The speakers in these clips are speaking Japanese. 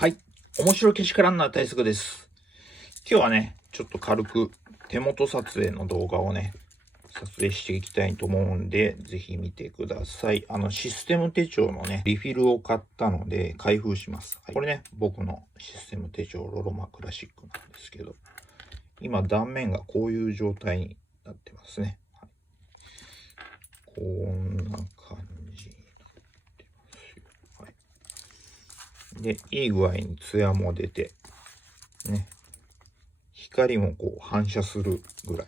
はい。面白けしからんな大輔です。今日はね、ちょっと軽く手元撮影の動画をね、撮影していきたいと思うんで、ぜひ見てください。システム手帳のね、リフィルを買ったので、開封します。はい、これね、僕のシステム手帳ロロマクラシックなんですけど、今断面がこういう状態になってますね。はい、こんな感じになってますよ。はい、で、いい具合にツヤも出て、ね、光もこう反射するぐらい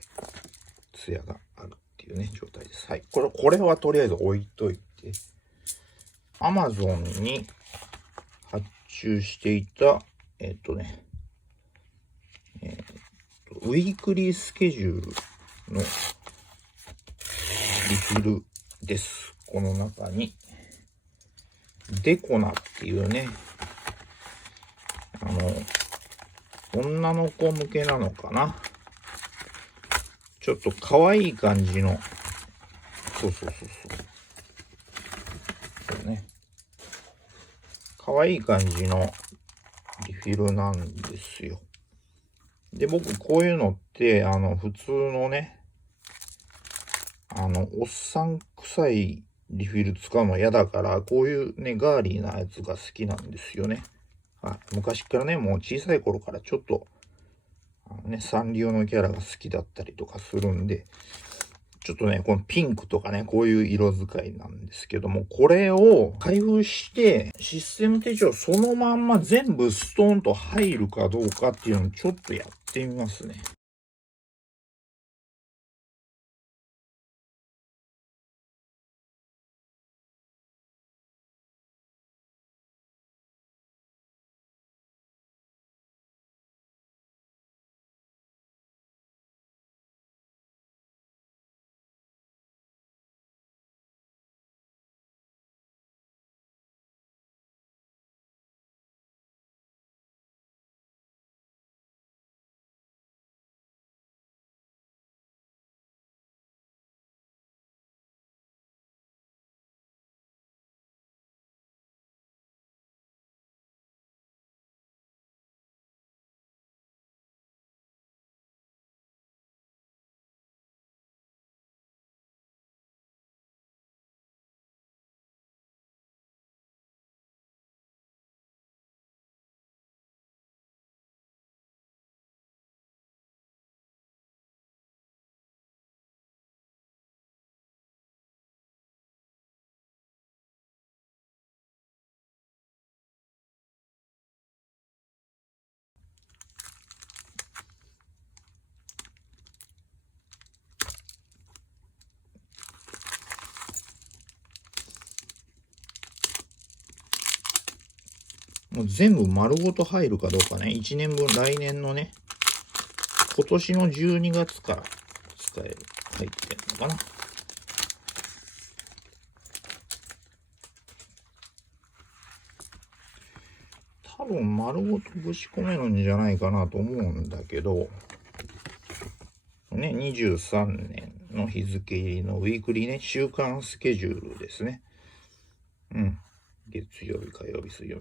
ツヤがあるっていうね状態です。はい。これはとりあえず置いといて、Amazon に発注していたウィークリースケジュールのリフィルです。この中にデコナっていうね、女の子向けなのかな、ちょっと可愛い感じの、そうね、可愛い感じのリフィルなんですよ。で、僕こういうのって普通のね、おっさん臭いリフィル使うの嫌だから、こういうねガーリーなやつが好きなんですよね。はい、昔からね、もう小さい頃からちょっとサンリオのキャラが好きだったりとかするんで、ちょっとね、このピンクとかね、こういう色使いなんですけども、これを開封して、システム手帳そのまんま全部ストーンと入るかどうかっていうのをちょっとやってみますね。もう全部丸ごと入るかどうかね、1年分、来年のね、今年の12月から使える、入ってるのかな。多分丸ごとぶち込めるんじゃないかなと思うんだけど、ね、23年の日付入りのウィークリーね、週間スケジュールですね。うん。月曜日、火曜日、水曜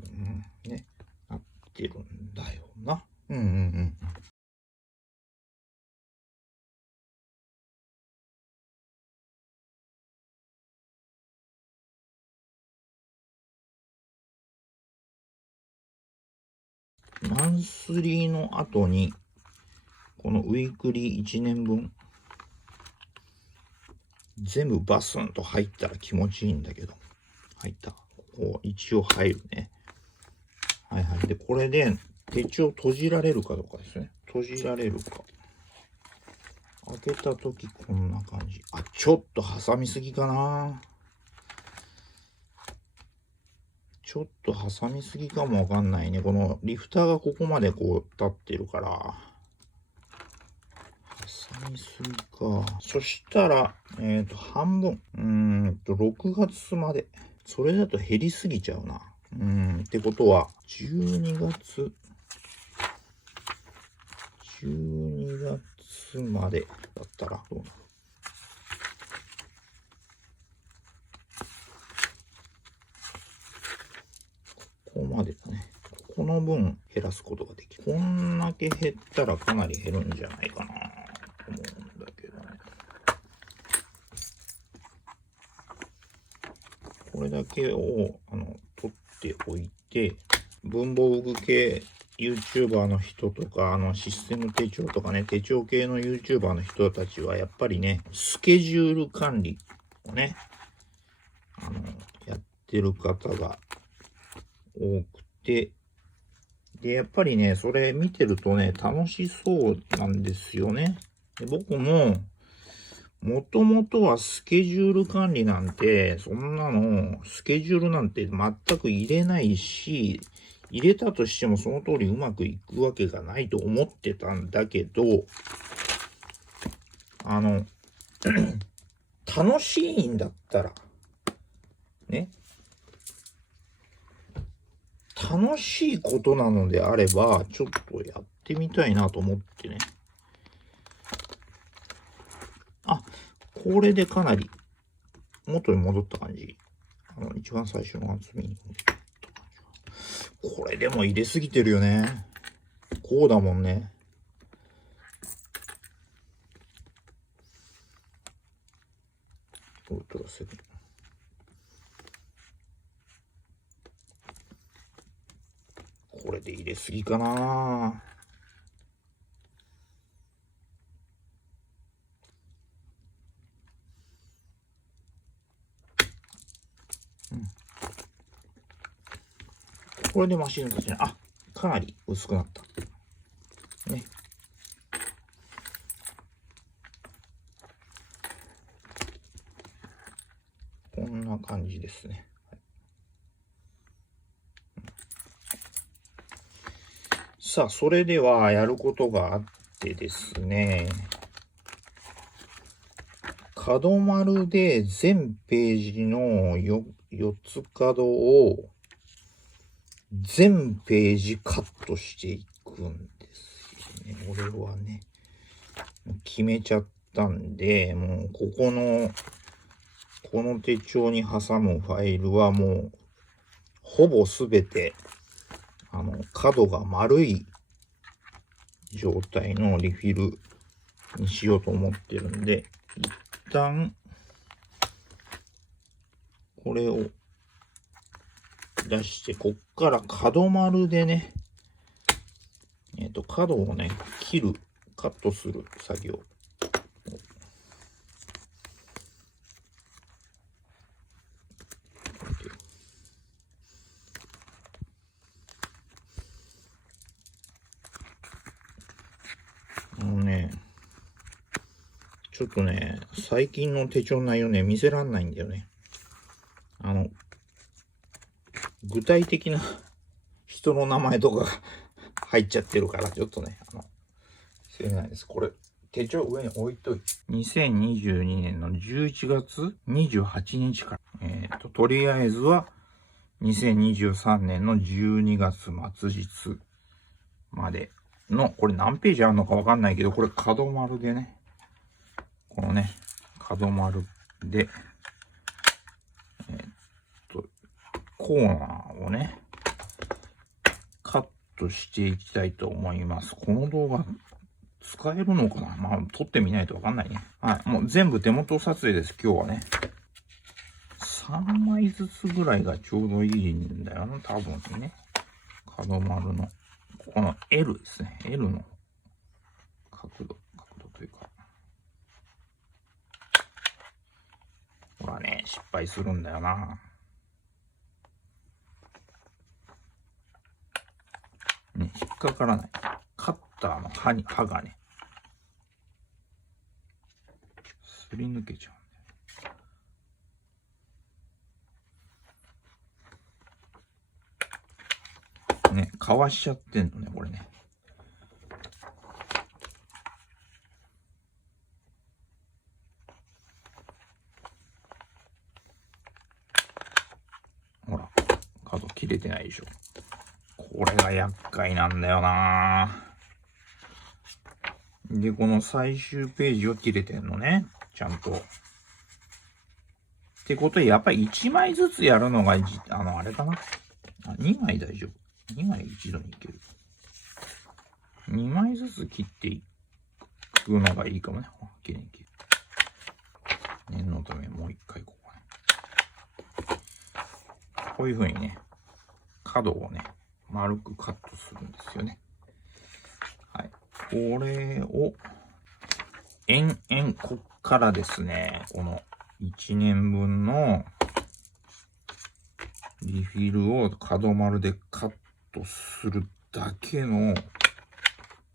日、ね、なってるんだよな。マンスリーの後に、このウィークリー1年分、全部バスンと入ったら気持ちいいんだけど、入った。こう、一応入るね。はいはい。で、これで手帳閉じられるかどうかですね。閉じられるか。開けた時こんな感じ。あ、ちょっと挟みすぎかな。ちょっと挟みすぎかもわかんないね。このリフターがここまでこう立ってるから、挟みすぎか。そしたら、半分。6月まで。それだと減りすぎちゃうな。ってことは、12月までだったらどうなる？ここまでだね。この分減らすことができる。こんだけ減ったらかなり減るんじゃないかなと思うんだけどね。これだけを取っておいて、文房具系 YouTuber の人とか、システム手帳とかね、手帳系の YouTuber の人たちはやっぱりね、スケジュール管理をね、やってる方が多くて、で、やっぱりね、それ見てるとね、楽しそうなんですよね。で、僕も、もともとはスケジュール管理なんて、そんなの、スケジュールなんて全く入れないし、入れたとしてもその通りうまくいくわけがないと思ってたんだけど、楽しいんだったら、ね、楽しいことなのであれば、ちょっとやってみたいなと思ってね。あ、これでかなり元に戻った感じ。一番最初の厚みに戻った感じ。これでも入れすぎてるよね。こうだもんね。ウルトラセブン。これで入れすぎかな。これでマシンの形に、あ、かなり薄くなった。ね。こんな感じですね。さあ、それではやることがあってですね、角丸で全ページの4つ角を全ページカットしていくんですよね。俺はね、決めちゃったんで、もうこの手帳に挟むファイルはもうほぼすべて角が丸い状態のリフィルにしようと思ってるんで、一旦これを出して、こっから角丸でね、角をね、カットする作業。ちょっとね、最近の手帳の内容ね、見せらんないんだよね。具体的な人の名前とかが入っちゃってるから、ちょっとね、せないです。これ、手帳上に置いといて。2022年の11月28日から、とりあえずは、2023年の12月末日までの、これ何ページあるのかわかんないけど、これ角丸でね、このね、角丸で、コーナーをね、カットしていきたいと思います。この動画、使えるのかな？まあ、撮ってみないとわかんないね。はい。もう全部手元撮影です、今日はね。3枚ずつぐらいがちょうどいいんだよな、多分ね。角丸の、ここの L ですね。L の角度というか。ほらね、失敗するんだよな。ね、引っかからない。カッターの刃がね、すり抜けちゃうんだよ。ね、かわしちゃってんのね、これね。ほら、角切れてないでしょ。これが厄介なんだよな。で、この最終ページを切れてんのね。ちゃんと。ってことで、やっぱり1枚ずつやるのが、あれかな。2枚大丈夫。2枚一度にいける。2枚ずつ切っていくのがいいかもね。きれいに切る。念のためもう一回こうね。こういう風にね、角をね、丸くカットするんですよね。はい。これを、延々、こっからですね、この1年分のリフィルを角丸でカットするだけの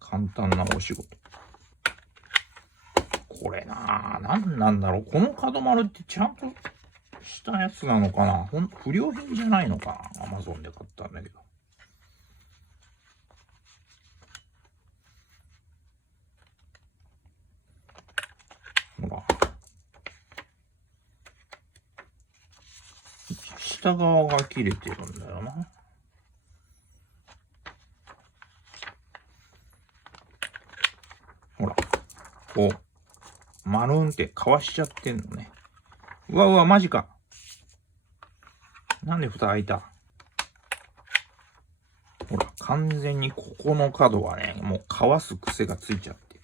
簡単なお仕事。これなぁ、何なんだろう。この角丸ってちゃんとしたやつなのかな。不良品じゃないのかな。Amazon で買ったんだけど。ほら。下側が切れてるんだよな。ほら。こう、丸んってかわしちゃってんのね。うわうわ、マジか。なんで蓋開いた？ほら、完全にここの角はね、もうかわす癖がついちゃって。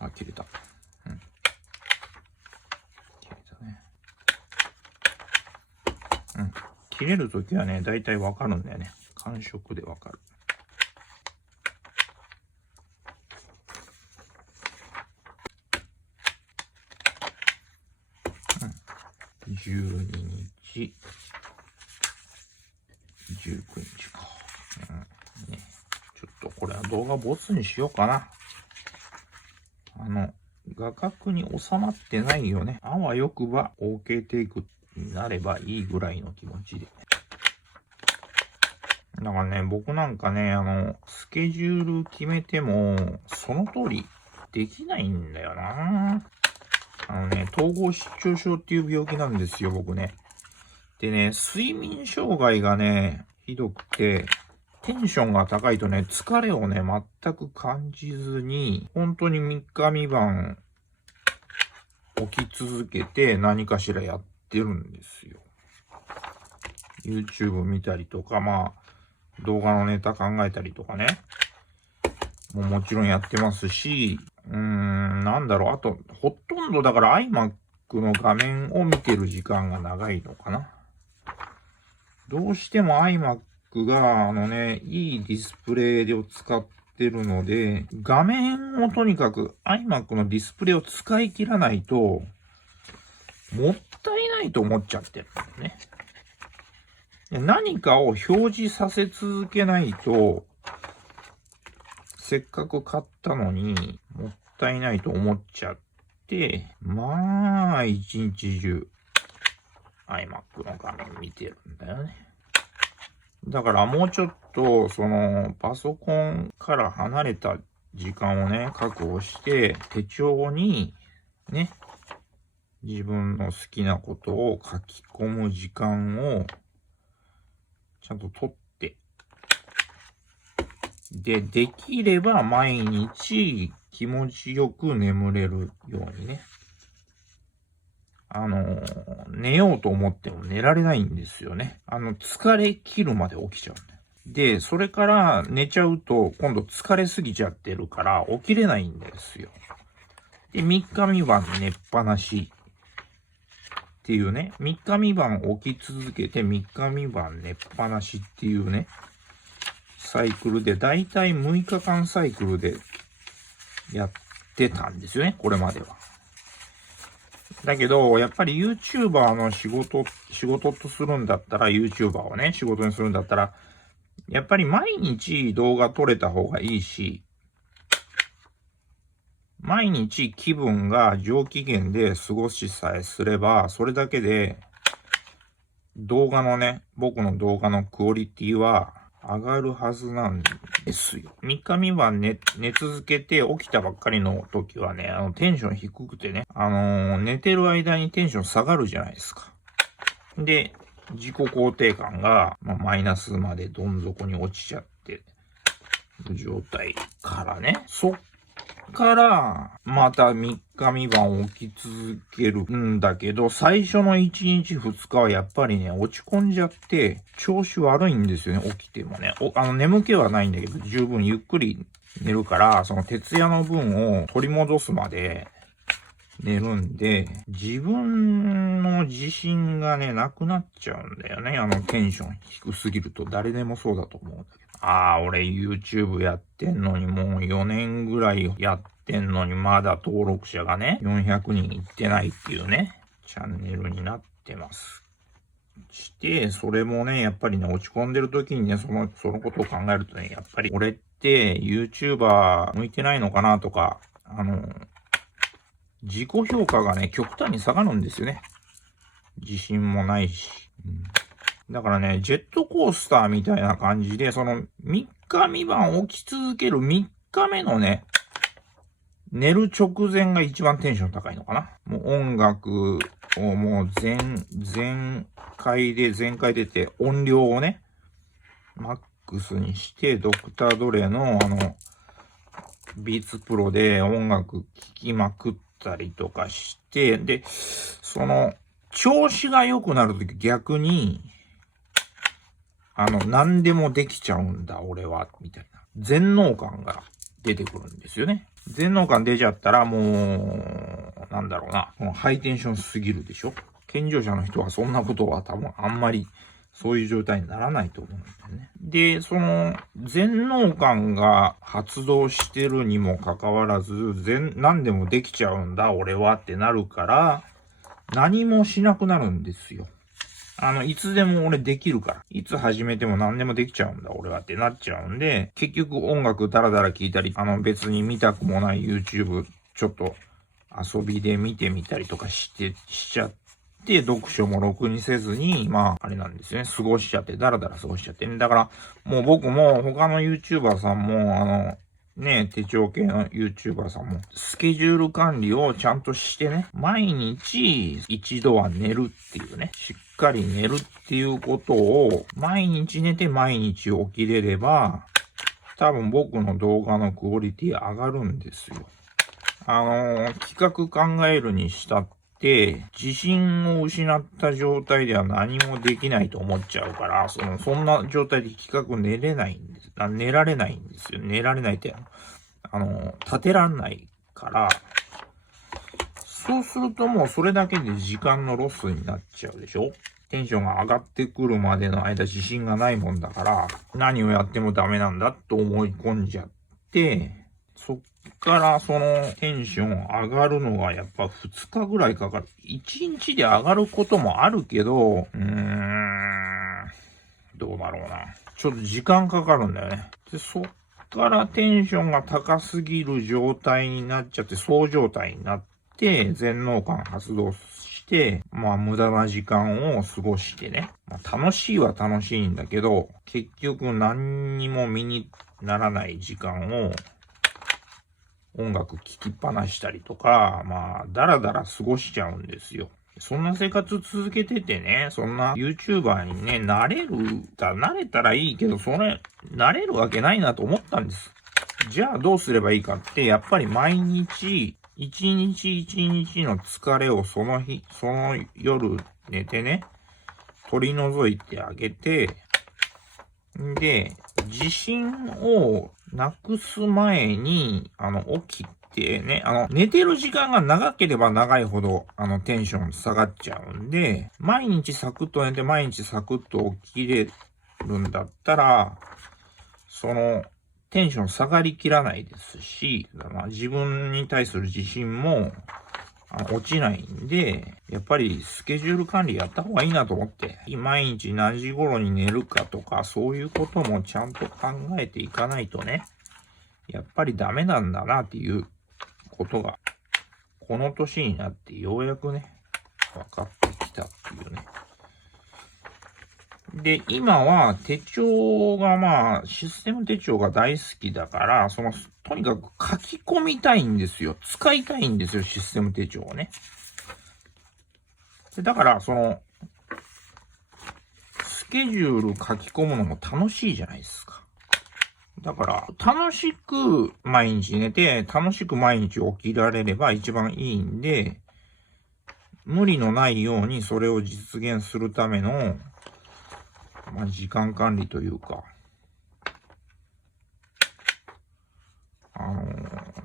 あ、切れた。うん。切れたね。うん。切れるときはね、だいたいわかるんだよね。感触でわかる。うん。12日。19日か。うん。ね。ちょっとこれは動画ボツにしようかな。画角に収まってないよね。あわよくば OK テイクになればいいぐらいの気持ちで。だからね、僕なんかね、スケジュール決めても、その通りできないんだよな。統合失調症っていう病気なんですよ、僕ね。でね、睡眠障害がね、ひどくて、テンションが高いとね、疲れをね、全く感じずに、本当に3日3晩起き続けて何かしらやってるんですよ。YouTube 見たりとか、まあ、動画のネタ考えたりとかね。もちろんやってますし、なんだろう、あと、ほとんどだから iMac の画面を見てる時間が長いのかな。どうしても iMac がいいディスプレイを使ってるので、画面をとにかく iMac のディスプレイを使い切らないと、もったいないと思っちゃってるんだよね。何かを表示させ続けないと、せっかく買ったのにもったいないと思っちゃって、まあ、一日中 iMac の画面見てるんだよね。だからもうちょっと、パソコンから離れた時間をね、確保して、手帳にね、自分の好きなことを書き込む時間をちゃんと取って、で、できれば毎日気持ちよく眠れるようにね。寝ようと思っても寝られないんですよね。疲れ切るまで起きちゃうんだよ。で、それから寝ちゃうと、今度疲れすぎちゃってるから起きれないんですよ。で、3日3晩寝っぱなしっていうね、3日3晩起き続けて3日3晩寝っぱなしっていうね、サイクルで、だいたい6日間サイクルでやってたんですよね、これまでは。だけど、やっぱり YouTuber の仕事とするんだったら、YouTuber をね、仕事にするんだったら、やっぱり毎日動画撮れた方がいいし、毎日気分が上機嫌で過ごしさえすれば、それだけで、僕の動画のクオリティは上がるはずなんですよ。3日3晩寝続けて起きたばっかりの時はね、テンション低くてね、寝てる間にテンション下がるじゃないですか。で、自己肯定感が、マイナスまでどん底に落ちちゃってる状態からね、そっからまた3日3晩起き続けるんだけど、最初の1日2日はやっぱりね、落ち込んじゃって、調子悪いんですよね、起きてもね。眠気はないんだけど、十分ゆっくり寝るから、その徹夜の分を取り戻すまで寝るんで、自分の自信がね、なくなっちゃうんだよね。テンション低すぎると誰でもそうだと思うんだけど。俺 YouTube やってんのにもう4年ぐらいやってんのにまだ登録者がね、400人いってないっていうね、チャンネルになってます。して、それもね、やっぱりね、落ち込んでる時にね、そのことを考えるとね、やっぱり俺って YouTuber 向いてないのかなとか、自己評価がね、極端に下がるんですよね。自信もないし。だからね、ジェットコースターみたいな感じで、その3日3晩起き続ける3日目のね、寝る直前が一番テンション高いのかな。もう音楽をもう全開出て、音量をね、マックスにして、ドクタードレのビーツプロで音楽聴きまくったりとかして、で、その、調子が良くなるとき逆に、何でもできちゃうんだ、俺は、みたいな。全能感が出てくるんですよね。全能感出ちゃったらもう、なんだろうな。もうハイテンションすぎるでしょ。健常者の人はそんなことは多分あんまりそういう状態にならないと思うんだよね。で、その、全能感が発動してるにもかかわらず、何でもできちゃうんだ、俺はってなるから、何もしなくなるんですよ。いつでも俺できるから。いつ始めても何でもできちゃうんだ、俺はってなっちゃうんで、結局音楽ダラダラ聴いたり、別に見たくもない YouTube ちょっと遊びで見てみたりとかしちゃって、読書もろくにせずに、あれなんですよね、過ごしちゃって、ダラダラ過ごしちゃってね。だから、もう僕も他の YouTuber さんも、手帳系の YouTuber さんも、スケジュール管理をちゃんとしてね、毎日一度は寝るっていうね、しっかり寝るっていうことを、毎日寝て毎日起きれれば、多分僕の動画のクオリティ上がるんですよ。企画考えるにしたって、自信を失った状態では何もできないと思っちゃうから、そんな状態で企画寝られないんですよ。寝られないって、立てらんないから、そうするともうそれだけで時間のロスになっちゃうでしょ。テンションが上がってくるまでの間自信がないもんだから、何をやってもダメなんだと思い込んじゃって、そっからそのテンション上がるのがやっぱ2日ぐらいかかる。1日で上がることもあるけど、どうだろうな。ちょっと時間かかるんだよね。で、そっからテンションが高すぎる状態になっちゃって、そう状態になって、全能感発動して、無駄な時間を過ごしてね。楽しいは楽しいんだけど、結局何にも身にならない時間を音楽聴きっぱなしたりとか、だらだら過ごしちゃうんですよ。そんな生活続けててね、そんな YouTuber にね、なれたらいいけど、なれるわけないなと思ったんです。じゃあどうすればいいかって、やっぱり毎日、一日一日の疲れをその夜寝てね、取り除いてあげて、で、自信をなくす前に、起きてね、寝てる時間が長ければ長いほど、テンション下がっちゃうんで、毎日サクッと寝て、毎日サクッと起きれるんだったら、テンション下がりきらないですし、自分に対する自信も、落ちないんで、やっぱりスケジュール管理やった方がいいなと思って、毎日何時頃に寝るかとか、そういうこともちゃんと考えていかないとね、やっぱりダメなんだなっていうことが、この年になってようやくね、分かってきたっていうね。で、今は手帳がシステム手帳が大好きだから、とにかく書き込みたいんですよ。使いたいんですよ、システム手帳をね。でだから、スケジュール書き込むのも楽しいじゃないですか。だから、楽しく毎日寝て、楽しく毎日起きられれば一番いいんで、無理のないようにそれを実現するための、時間管理というか、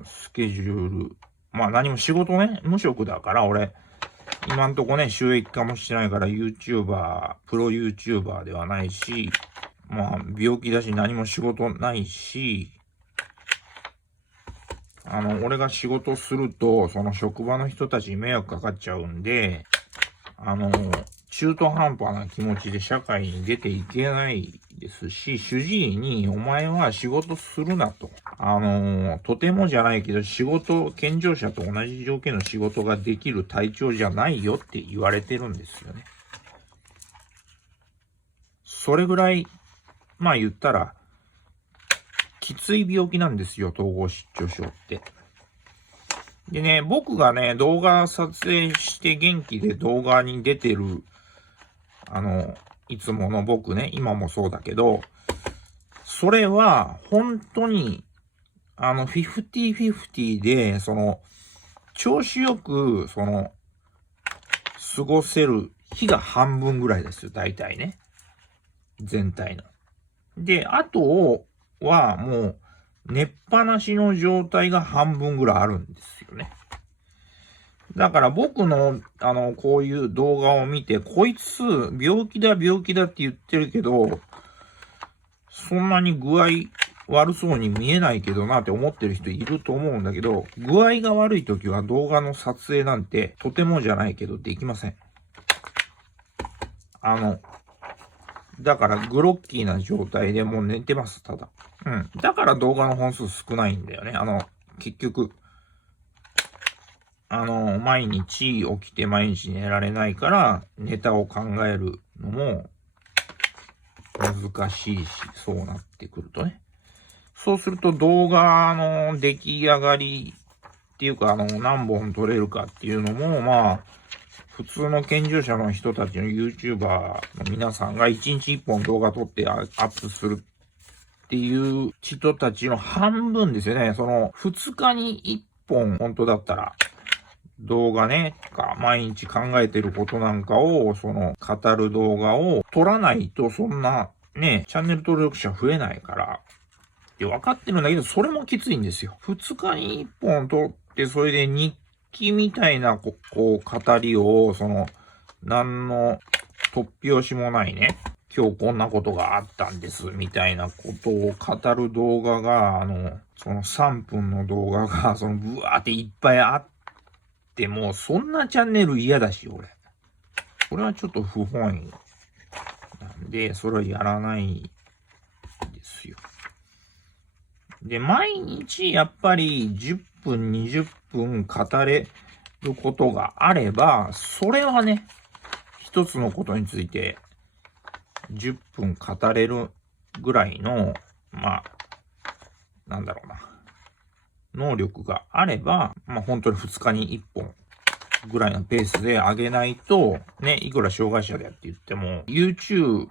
スケジュール。何も仕事ね、無職だから俺、今んとこね、収益化もしてないから YouTuber、プロ YouTuber ではないし、病気だし何も仕事ないし、俺が仕事すると、その職場の人たちに迷惑かかっちゃうんで、中途半端な気持ちで社会に出ていけないですし、主治医にお前は仕事するなと。とてもじゃないけど健常者と同じ条件の仕事ができる体調じゃないよって言われてるんですよね。それぐらい、言ったら、きつい病気なんですよ、統合失調症って。でね、僕がね、動画撮影して元気で動画に出てる、いつもの僕ね、今もそうだけど、それは、本当に、50-50で、調子よく、過ごせる日が半分ぐらいですよ、大体ね。全体の。で、あとはもう、寝っぱなしの状態が半分ぐらいあるんですよね。だから僕の、こういう動画を見て、こいつ、病気だって言ってるけど、そんなに具合悪そうに見えないけどなって思ってる人いると思うんだけど、具合が悪い時は動画の撮影なんて、とてもじゃないけどできません。だからグロッキーな状態でもう寝てます、ただ。だから動画の本数少ないんだよね。結局、毎日起きて毎日寝られないから、ネタを考えるのも難しいし、そうなってくるとね。そうすると動画の出来上がりっていうか、何本撮れるかっていうのも、普通の健常者の人たちの YouTuber の皆さんが1日1本動画撮ってアップするっていう人たちの半分ですよね。2日に1本本当だったら動画ね、毎日考えてることなんかを、語る動画を撮らないとそんなね、チャンネル登録者増えないから。って分かってるんだけど、それもきついんですよ。2日に1本撮って、それで日記みたいな、語りを、何の突拍子もないね、今日こんなことがあったんです、みたいなことを語る動画が、3分の動画が、ブワーっていっぱいあっても、そんなチャンネル嫌だし、俺。これはちょっと不本意なんで、それはやらないですよ。で、毎日やっぱり10分、20分語れることがあれば、それはね、一つのことについて10分語れるぐらいの、能力があれば、本当に2日に1本ぐらいのペースで上げないと、ね、いくら障害者でやって言っても、YouTuber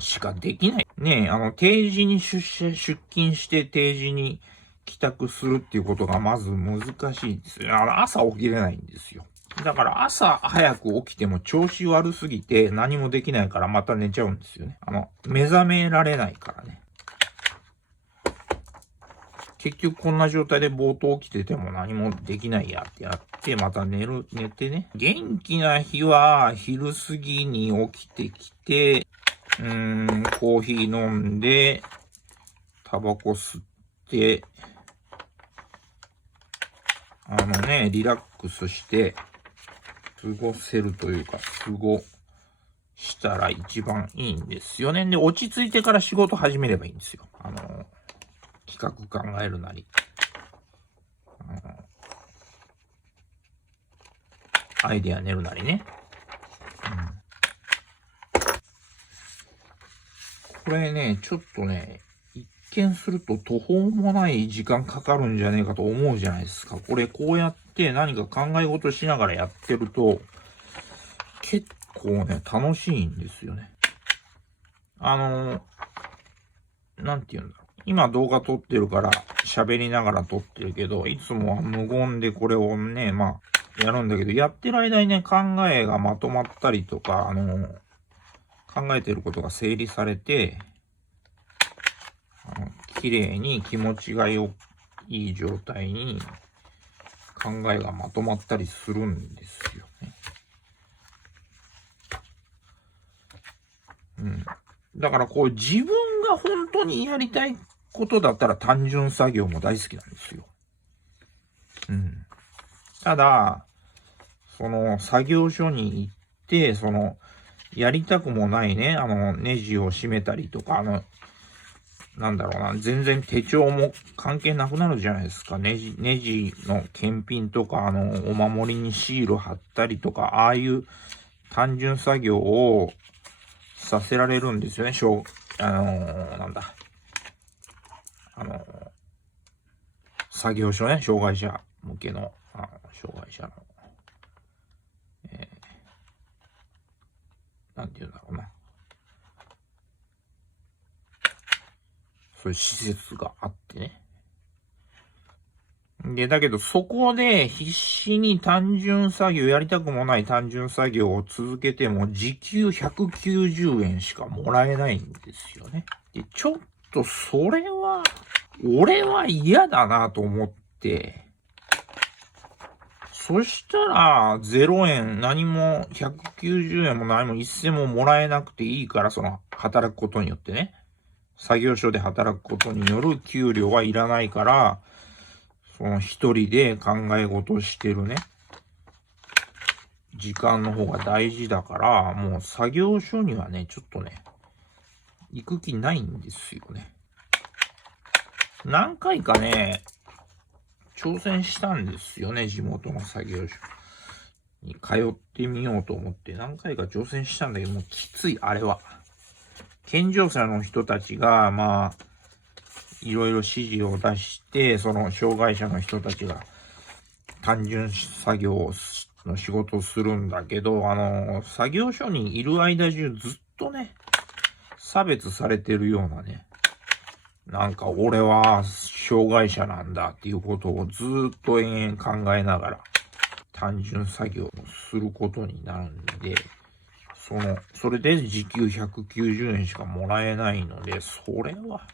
しかできない。ね、定時に出勤して定時に帰宅するっていうことがまず難しいですよ。朝起きれないんですよ。だから朝早く起きても調子悪すぎて何もできないからまた寝ちゃうんですよね。目覚められないからね。結局こんな状態で冒頭起きてても何もできないやってやって、また寝てね。元気な日は昼過ぎに起きてきて、コーヒー飲んで、タバコ吸って、リラックスして、過ごせるというか、過ごしたら一番いいんですよね。で、落ち着いてから仕事始めればいいんですよ。企画考えるなり。アイデア練るなりね。これね、ちょっとね、一見すると途方もない時間かかるんじゃねえかと思うじゃないですか。これこうやって何か考え事しながらやってると、結構ね、楽しいんですよね。なんて言うんだろう。今動画撮ってるから喋りながら撮ってるけど、いつもは無言でこれをね、まあ、やるんだけど、やってる間にね、考えがまとまったりとか、考えてることが整理されて、綺麗に気持ちがいい状態に考えがまとまったりするんですよね。だからこう自分が本当にやりたいことだったら単純作業も大好きなんですよ。ただ、その作業所に行って、やりたくもないね、ネジを締めたりとか、なんだろうな、全然手帳も関係なくなるじゃないですか。ネジの検品とか、お守りにシール貼ったりとか、ああいう単純作業をさせられるんですよね。作業所ね、障害者向けの、障害者の、なんて言うんだろうな。そういう施設があってね。で、だけどそこで必死に単純作業、やりたくもない単純作業を続けても時給190円しかもらえないんですよね。で、ちょっとそれは、俺は嫌だなと思って、そしたら0円、何も190円も何も一銭ももらえなくていいから、働くことによってね、作業所で働くことによる給料はいらないから、一人で考え事をしてるね、時間の方が大事だから、もう作業所にはね、ちょっとね、行く気ないんですよね。何回かね、挑戦したんですよね、地元の作業所に通ってみようと思って何回か挑戦したんだけど、もうきつい、あれは。健常者の人たちが、まあ、いろいろ指示を出して、障害者の人たちが単純作業の仕事をするんだけど、作業所にいる間中ずっとね、差別されてるようなね、なんか俺は障害者なんだっていうことをずっと延々考えながら単純作業をすることになるんで、それで時給190円しかもらえないので、それは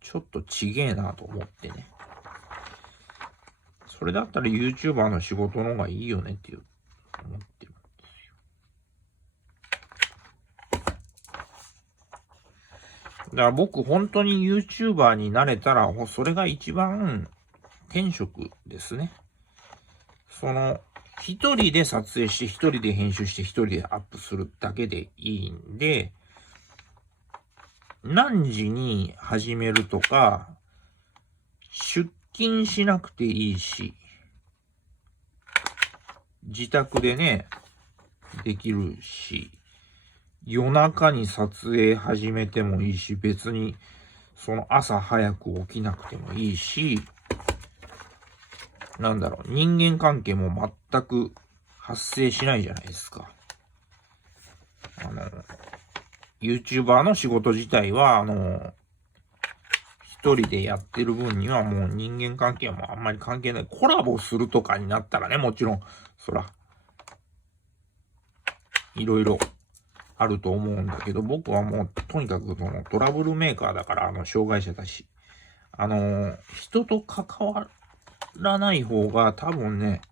ちょっとちげえなと思ってね。それだったら YouTuber の仕事の方がいいよねって思ってるんですよ。だから僕本当に YouTuber になれたら、それが一番天職ですね。一人で撮影して、一人で編集して、一人でアップするだけでいいんで、何時に始めるとか、出勤しなくていいし、自宅でね、できるし、夜中に撮影始めてもいいし、別に朝早く起きなくてもいいし、人間関係も全く発生しないじゃないですか。YouTuber の仕事自体は、一人でやってる分にはもう人間関係もあんまり関係ない。コラボするとかになったらね、もちろん、いろいろあると思うんだけど、僕はもうとにかくトラブルメーカーだから、障害者だし、人と関わらない方が多分ね、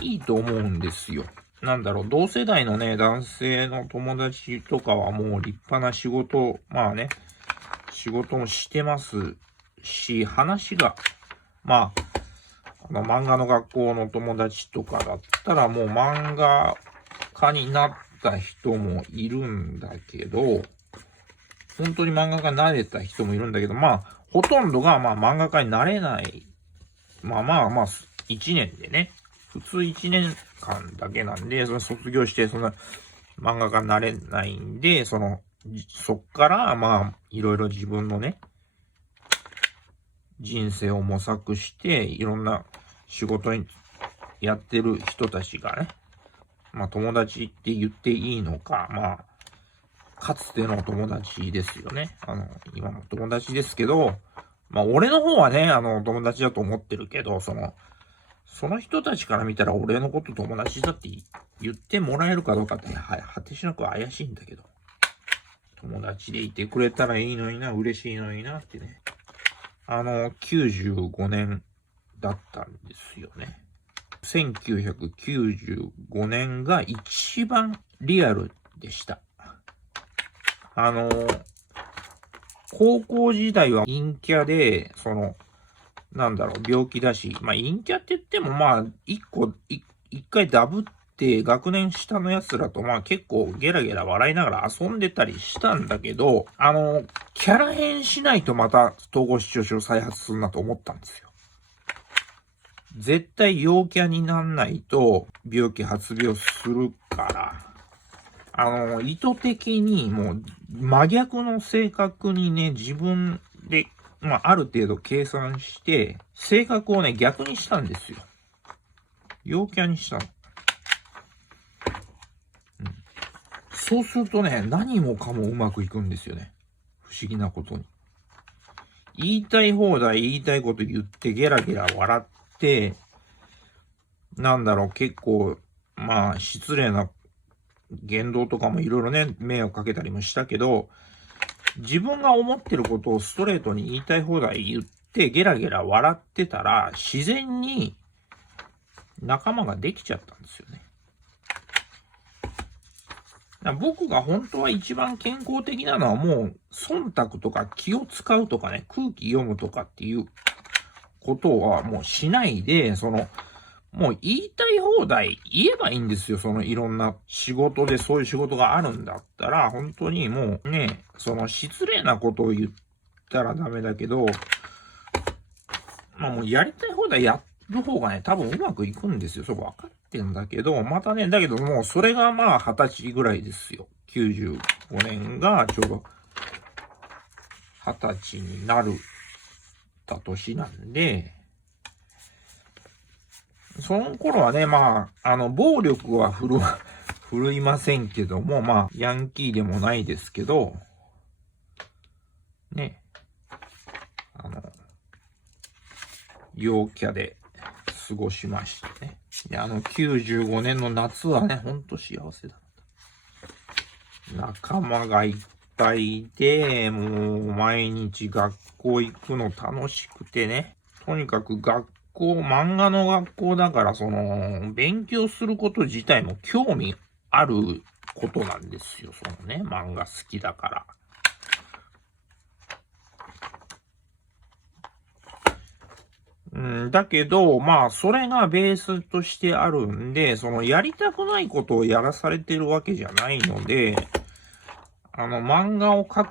いいと思うんですよ。同世代のね、男性の友達とかはもう立派な仕事、まあね、仕事もしてますし、話が、まあ、漫画の学校の友達とかだったらもう漫画家になった人もいるんだけど、本当に漫画家になれた人もいるんだけど、まあ、ほとんどがまあ漫画家になれない。まあ、1年でね、普通1年間だけなんで、卒業して、漫画家になれないんで、そっから、まあ、いろいろ自分のね、人生を模索して、いろんな仕事にやってる人たちがね、まあ、友達って言っていいのか、まあ、かつての友達ですよね。今も友達ですけど、まあ、俺の方はね、友達だと思ってるけど、その人たちから見たら俺のこと友達だって言ってもらえるかどうかって、果てしなく怪しいんだけど。友達でいてくれたらいいのにな、嬉しいのになってね。95年だったんですよね。1995年が一番リアルでした。高校時代は陰キャで、病気だし、まあ陰キャって言ってもまあ、一回ダブって学年下の奴らとまあ結構ゲラゲラ笑いながら遊んでたりしたんだけど、キャラ変しないとまた統合失調症再発するなと思ったんですよ。絶対陽キャになんないと病気発病するから、意図的にもう真逆の性格にね、自分で、まあ、ある程度計算して、性格をね、逆にしたんですよ。陽キャにしたの。そうするとね、何もかもうまくいくんですよね。不思議なことに。言いたい放題言いたいこと言ってゲラゲラ笑って、結構、まあ、失礼な言動とかもいろいろね、迷惑かけたりもしたけど、自分が思ってることをストレートに言いたい放題言ってゲラゲラ笑ってたら、自然に仲間ができちゃったんですよね。僕が本当は一番健康的なのはもう、忖度とか気を使うとかね、空気読むとかっていうことはもうしないで、もう言いたい放題言えばいいんですよ。いろんな仕事でそういう仕事があるんだったら、本当にもうね、失礼なことを言ったらダメだけど、まあもうやりたい放題やる方がね、多分うまくいくんですよ。そこ分かってんだけど、またね、だけどもうそれがまあ20歳ぐらいですよ。95年がちょうど20歳になるた年なんで、その頃はね、まあ、暴力は振るいませんけども、まあ、ヤンキーでもないですけど、ね、陽キャで過ごしましてね。で、95年の夏はね、ほんと幸せだった。仲間がいっぱいで、もう毎日学校行くの楽しくてね。とにかく漫画の学校だから、勉強すること自体も興味あることなんですよ。漫画好きだから。だけど、まあ、それがベースとしてあるんで、やりたくないことをやらされてるわけじゃないので、漫画を書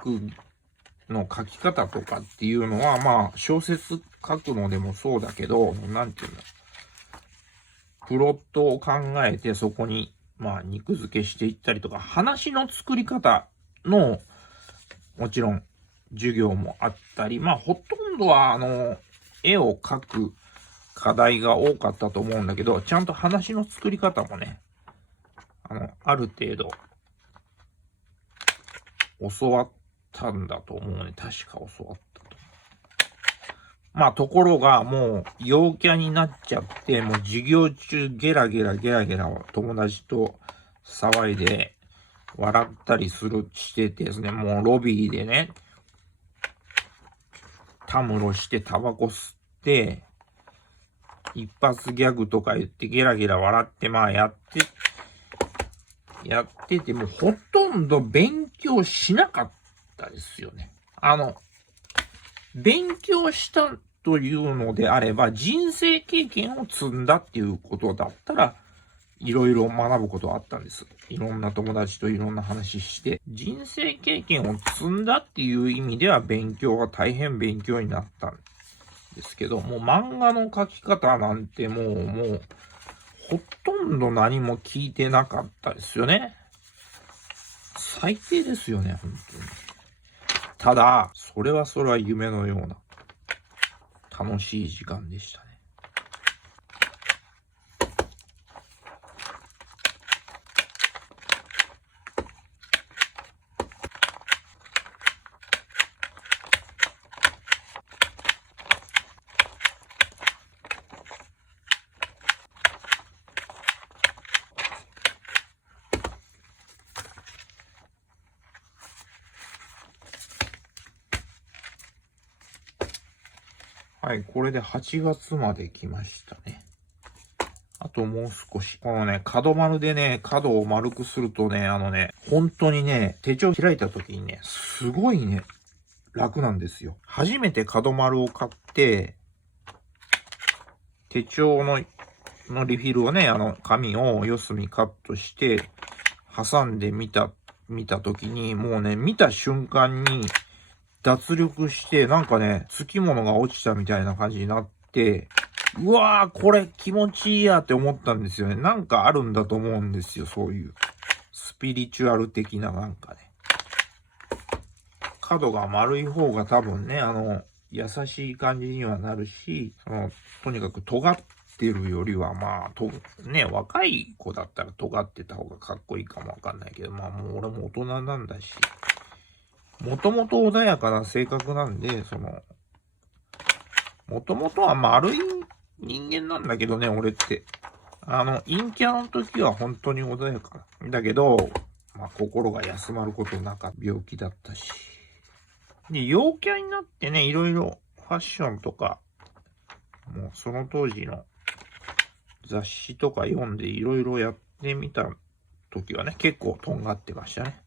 き方とかっていうのは、まあ、小説書くのでもそうだけど、プロットを考えてそこに、まあ、肉付けしていったりとか、話の作り方の、もちろん、授業もあったり、まあ、ほとんどは、絵を描く課題が多かったと思うんだけど、ちゃんと話の作り方もね、ある程度、教わったんだと思うね。確か教わったと。まあ、ところが、もう、陽キャになっちゃって、もう授業中ゲラゲラ友達と騒いで、笑ったりしててですね、もうロビーでね、たむろしてタバコ吸って、一発ギャグとか言ってゲラゲラ笑って、まあやってて、もうほとんど勉強しなかったですよね。勉強したというのであれば、人生経験を積んだっていうことだったら、いろいろ学ぶことはあったんです。いろんな友達といろんな話して、人生経験を積んだっていう意味では大変勉強になったんですけど、もう漫画の描き方なんてもう、ほとんど何も聞いてなかったですよね。最低ですよね、本当に。ただ、それは夢のような楽しい時間でしたね。はい、これで8月まで来ましたね。あともう少し。このね、角丸でね、角を丸くするとね、本当にね、手帳開いた時にね、すごいね、楽なんですよ。初めて角丸を買って、手帳のリフィルをね、紙を四隅カットして、挟んで見た時に、もうね、見た瞬間に、脱力して、なんかね、つきものが落ちたみたいな感じになって、うわー、これ気持ちいいやって思ったんですよね。なんかあるんだと思うんですよ、そういう。スピリチュアル的ななんかね。角が丸い方が多分ね、優しい感じにはなるし、とにかく尖ってるよりは、まあ、ね、若い子だったら尖ってた方がかっこいいかもわかんないけど、まあもう俺も大人なんだし、もともと穏やかな性格なんで、もともとは丸い人間なんだけどね、俺って。陰キャの時は本当に穏やかだけど、まあ心が休まることなかった病気だったし。で、陽キャになってね、いろいろファッションとか、もうその当時の雑誌とか読んでいろいろやってみた時はね、結構とんがってましたね。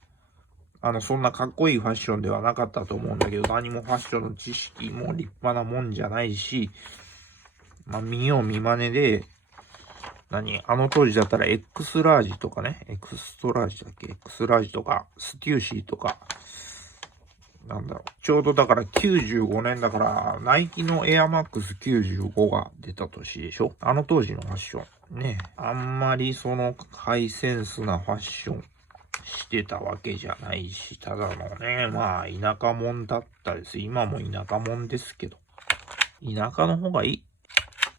そんなかっこいいファッションではなかったと思うんだけど、何もファッションの知識も立派なもんじゃないし、まあ、見よう見真似で、当時だったら X ラージとかね、エクストラージだっけ ?X ラージとか、ステューシーとか、ちょうどだから95年だから、ナイキのエアマックス95が出た年でしょ。あの当時のファッション。ね。あんまりハイセンスなファッションしてたわけじゃないし、ただのね、まあ、田舎者だったです。今も田舎者ですけど。田舎の方がいい。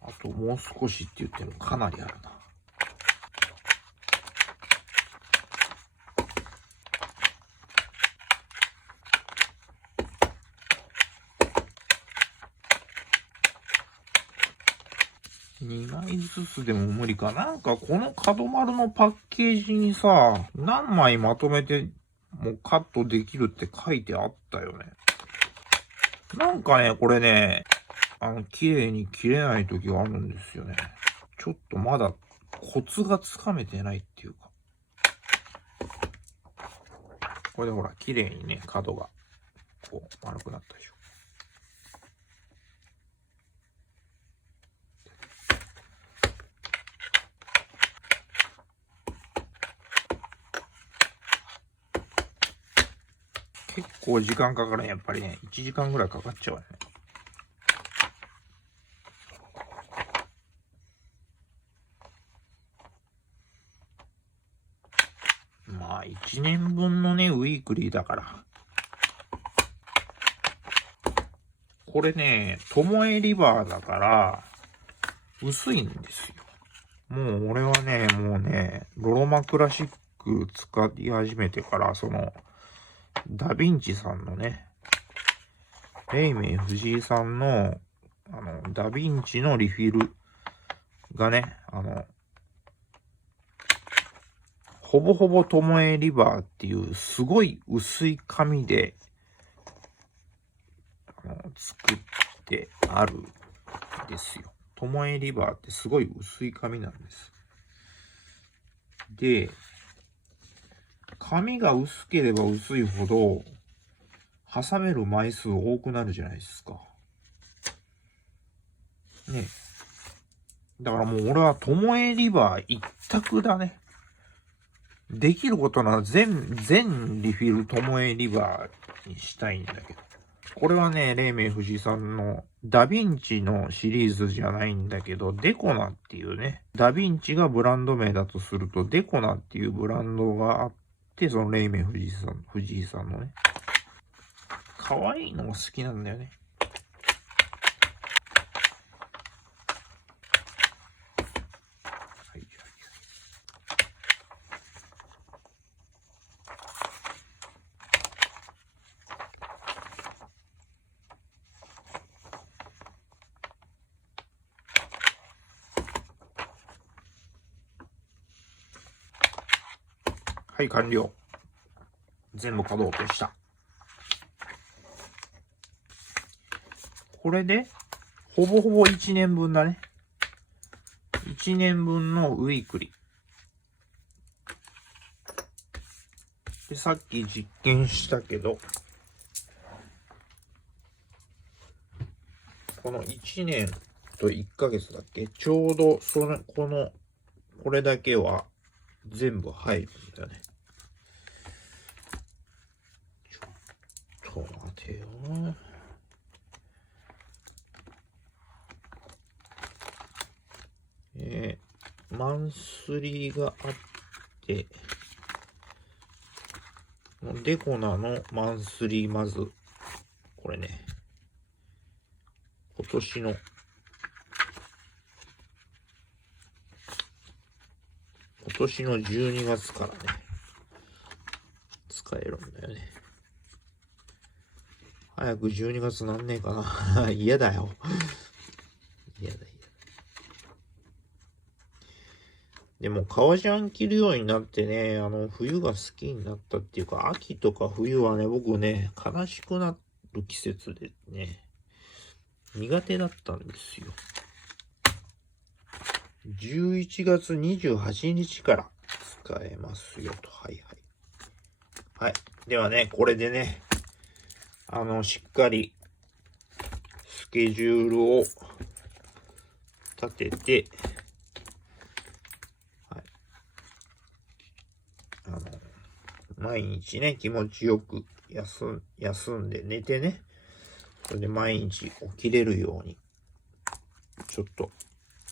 あともう少しって言ってもかなりあるな。2枚ずつでも無理か。なんかこの角丸のパッケージにさ、何枚まとめてもうカットできるって書いてあったよね。なんかね、これね、綺麗に切れない時があるんですよね。ちょっとまだコツがつかめてないっていうか。これでほら、綺麗にね、角がこう丸くなったでしょ。結構時間かかるね。やっぱりね、1時間ぐらいかかっちゃうよね。まあ、1年分のね、ウィークリーだから。これね、ともえリバーだから、薄いんですよ。もう俺はね、ロロマクラシック使い始めてから、ダヴィンチさんのね、レイメイ藤井さんの、ダヴィンチのリフィルがね、ほぼほぼともえリバーっていうすごい薄い紙で、作ってあるんですよ。ともえリバーってすごい薄い紙なんです。で、紙が薄ければ薄いほど、挟める枚数多くなるじゃないですか。ね。だからもう俺はともえリバー一択だね。できることなら全リフィルともえリバーにしたいんだけど。これはね、レイメイ藤井さんのダヴィンチのシリーズじゃないんだけど、デコナっていうね、ダヴィンチがブランド名だとすると、デコナっていうブランドがあって、そのレイメイ藤井さんのね、可愛いのが好きなんだよね。はい、完了。全部角を落とした。これで、ほぼほぼ1年分だね。1年分のウィークリー。で、さっき実験したけど、この1年と1ヶ月だっけ、ちょうどこれだけは全部入るんだよね。ちょっと待てよ。マンスリーがあって、デコナのマンスリー、まず、これね、今年の12月からね、使えるんだよね。早く12月なんねえかな。嫌だよ。嫌だ。でも革ジャン着るようになってね、冬が好きになったっていうか、秋とか冬はね、僕ね、悲しくなる季節でね、苦手だったんですよ。11月28日から使えますよと。はい。ではね、これでね、しっかりスケジュールを立てて、毎日ね、気持ちよく休んで寝てね、それで毎日起きれるように、ちょっと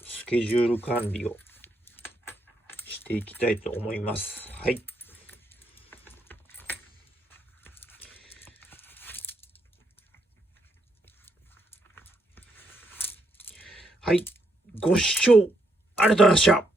スケジュール管理をしていきたいと思います。はい。はい。ご視聴ありがとうございました。